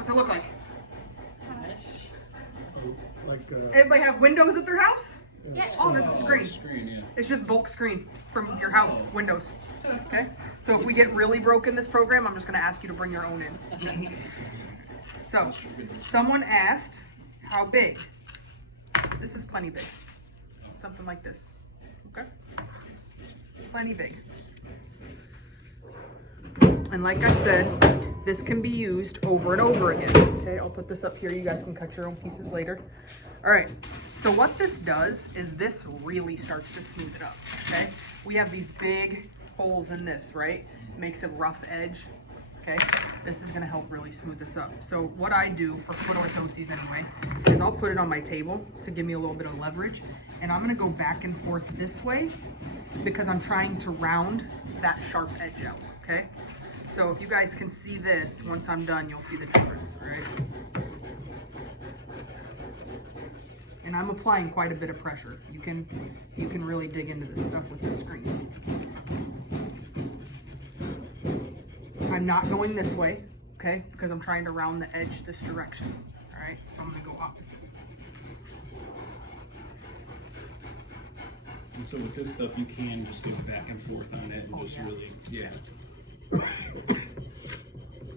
What's it look like? Like Everybody have windows at their house? Yes. Oh, there's a screen. Screen, yeah. It's just bulk screen from your house, windows. Okay? So if we get really broke in this program, I'm just gonna ask you to bring your own in. So, someone asked, how big? This is plenty big. Something like this. Okay? Plenty big. And like I said, this can be used over and over again. Okay, I'll put this up here. You guys can cut your own pieces later. All right, so what this does is this really starts to smooth it up, okay? We have these big holes in this, right? Makes a rough edge, okay? This is gonna help really smooth this up. So what I do for foot orthoses anyway, is I'll put it on my table to give me a little bit of leverage, and I'm gonna go back and forth this way because I'm trying to round that sharp edge out, okay? So if you guys can see this, once I'm done, you'll see the difference, all right? And I'm applying quite a bit of pressure. You can really dig into this stuff with the screen. I'm not going this way, okay? Because I'm trying to round the edge this direction, all right? So I'm gonna go opposite. And so with this stuff, you can just go back and forth on it and just really, yeah.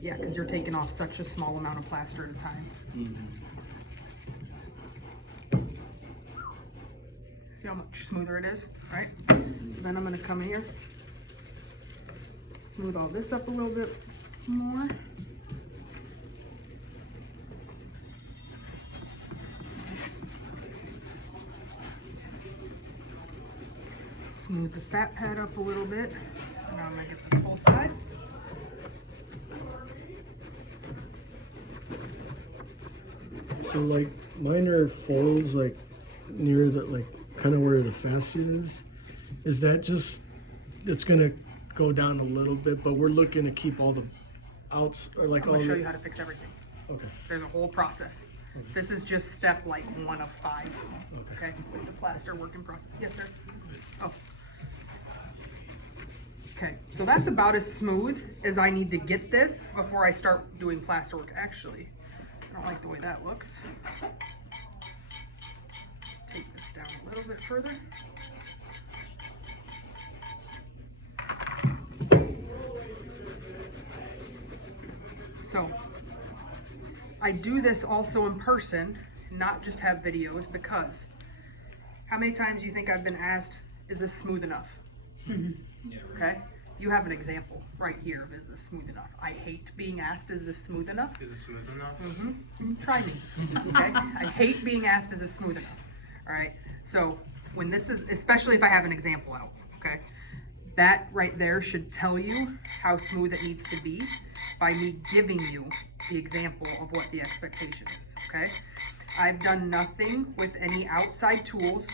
Yeah, because you're taking off such a small amount of plaster at a time. See how much smoother it is, right? So then I'm gonna come in here, smooth all this up a little bit more. Smooth the fat pad up a little bit. Now I'm gonna get this whole side. so like mine are folds like near the like kind of where the fascia is. Is that just it's gonna go down a little bit, but we're looking to keep all the outs or like I'm all gonna show the you how to fix everything. okay. There's a whole process. This is just step like 1 of 5. Okay, with the plaster working process. Yes, sir. Oh. Okay, so that's about as smooth as I need to get this before I start doing plaster work. Actually, I don't like the way that looks. Take this down a little bit further. So, I do this also in person, not just have videos, because how many times do you think I've been asked, is this smooth enough? Yeah, right. Okay? You have an example right here of is this smooth enough. I hate being asked, is this smooth enough? Is it smooth enough? Try me, okay? I hate being asked, is this smooth enough? All right, so when this is, especially if I have an example out, okay? That right there should tell you how smooth it needs to be by me giving you the example of what the expectation is, okay? I've done nothing with any outside tools.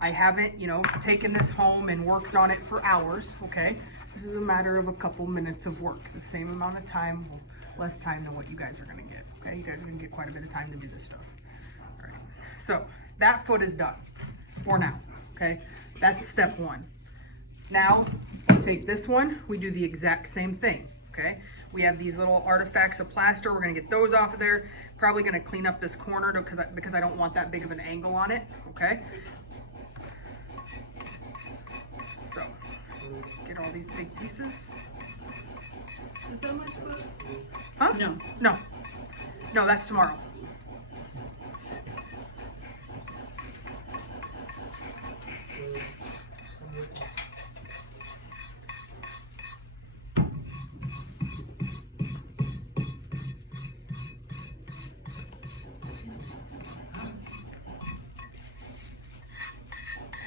I haven't, taken this home and worked on it for hours, okay? This is a matter of a couple minutes of work, the same amount of time, well, less time than what you guys are gonna get, okay? You guys are gonna get quite a bit of time to do this stuff. All right, so that foot is done for now, okay? That's step 1. Now, take this one, we do the exact same thing, okay? We have these little artifacts of plaster. We're gonna get those off of there. Probably gonna clean up this corner because I don't want that big of an angle on it, okay? So, get all these big pieces. Is that my foot? Huh? No. No, that's tomorrow.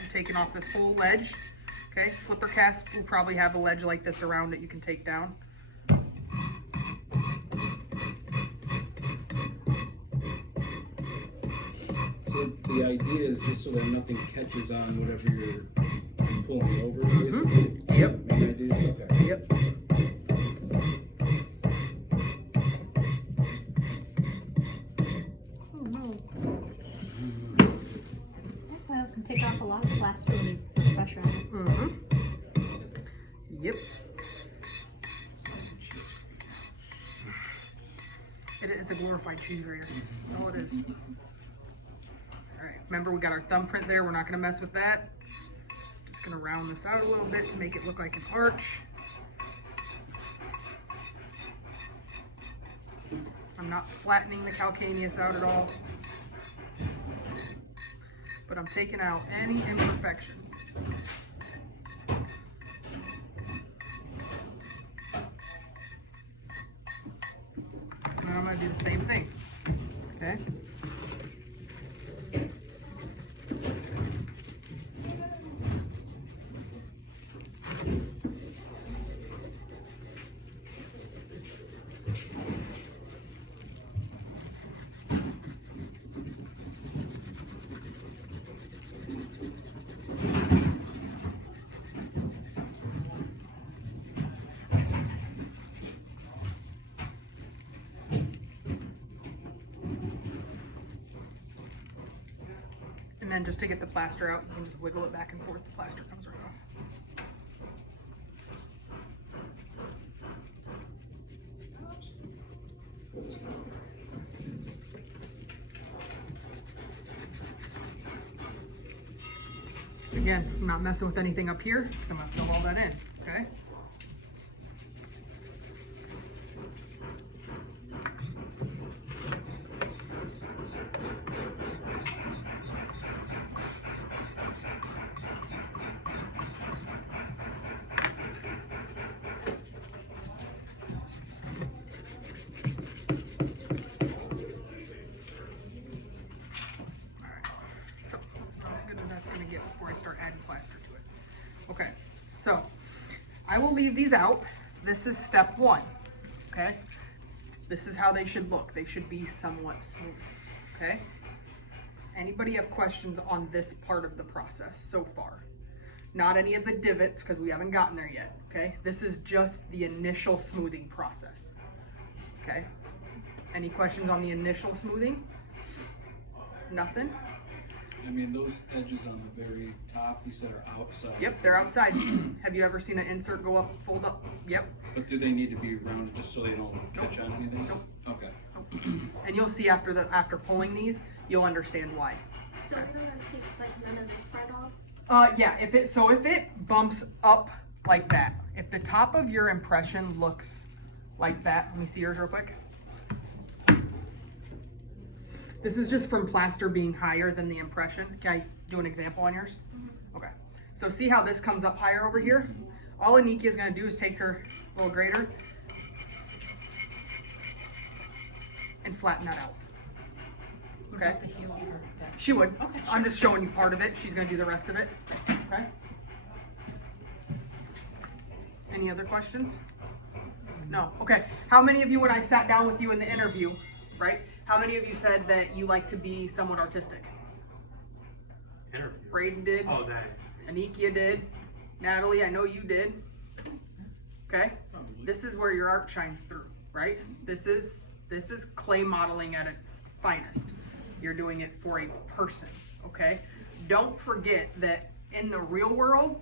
Taking off this whole ledge. Okay, slipper cast will probably have a ledge like this around it you can take down. So the idea is just so that nothing catches on whatever you're pulling over, basically? Yep. Main idea? Okay. Yep. Oh no. Well, it can take off a lot of plaster when you put pressure on it. Yep. It is a glorified cheese grater. That's all it is. All right, remember we got our thumbprint there. We're not gonna mess with that. Just gonna round this out a little bit to make it look like an arch. I'm not flattening the calcaneus out at all, but I'm taking out any imperfections. And then I'm gonna do the same thing, okay? And then just to get the plaster out, you can just wiggle it back and forth. The plaster comes right off. So again, I'm not messing with anything up here because I'm gonna fill all that in, okay? So that's about as good as that's gonna get before I start adding plaster to it. Okay, so I will leave these out. This is step one, okay? This is how they should look. They should be somewhat smooth, okay? Anybody have questions on this part of the process so far? Not any of the divots, because we haven't gotten there yet, okay? This is just the initial smoothing process, okay? Any questions on the initial smoothing? Nothing? I mean, those edges on the very top, you said are outside. Yep, they're outside. Have you ever seen an insert go up, fold up? Yep. But do they need to be rounded just so they don't catch on anything? Nope. Okay. And you'll see after pulling these, you'll understand why. So we're gonna take like none of this part off? Yeah, if it bumps up like that, if the top of your impression looks like that, let me see yours real quick. This is just from plaster being higher than the impression. Can I do an example on yours? Okay. So see how this comes up higher over here? All Anikia is gonna do is take her little grater and flatten that out. Okay? She would. Okay. I'm just showing you part of it. She's gonna do the rest of it. Okay? Any other questions? No. Okay. How many of you, when I sat down with you in the interview, right? How many of you said that you like to be somewhat artistic? Interview. Braden did. Oh, that. Anikia did. Natalie, I know you did. Okay? This is where your art shines through, right? This is clay modeling at its finest. You're doing it for a person, okay? Don't forget that in the real world,